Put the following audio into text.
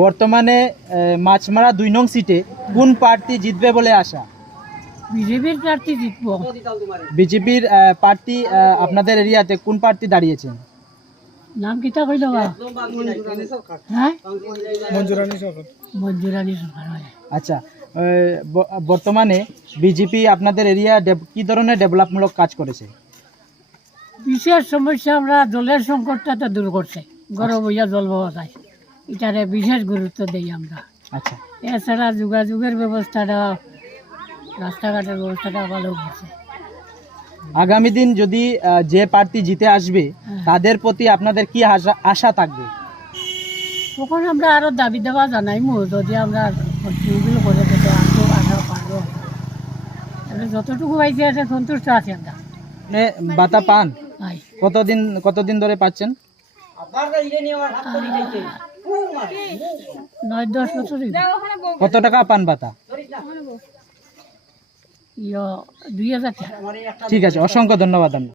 বর্তমানে মাছমারা 2 নং সিটে কোন প্রার্থী জিতবে বলে আশা? বিজেপির প্রার্থী জিতব। বিজেপির প্রার্থী আপনাদের এরিয়াতে কোন প্রার্থী দাঁড়িয়েছেন? নাম কিতা কইল বা? হ্যাঁ, মঞ্জুরানী সরকার। আচ্ছা, বর্তমানে বিজেপি আপনাদের এরিয়া কি ধরনের ডেভেলপমূলক কাজ করেছে? বিশেষ সমস্যা আমরা জলের সংকটটা দূর করছে, গরম হইয়া জল পাওয়া যায়, এটারে বিশেষ গুরুত্ব দেই আমরা। আচ্ছা, এছাড়া যোগাযোগের ব্যবস্থাটা, রাস্তাঘাটের ব্যবস্থাটা ভালো করছে। আগামী দিন যদি যে প্রার্থী জিতে আসবে তাদের প্রতি আপনাদের কি আশা থাকবে? তখন আমরা আরো দাবি দেওয়া জানাইমু, যদি আমরা এগুলো করে দেবো আরো আশা পারবো। যতটুকু পাইছে আছে সন্তুষ্ট আছি আমরা। বাতা পান ভাই কতদিন ধরে পাচ্ছেন? 9-10 বছর। কত টাকা পান বাতা? 2000 টাকা। ঠিক আছে, অসংখ্য ধন্যবাদ আপনার।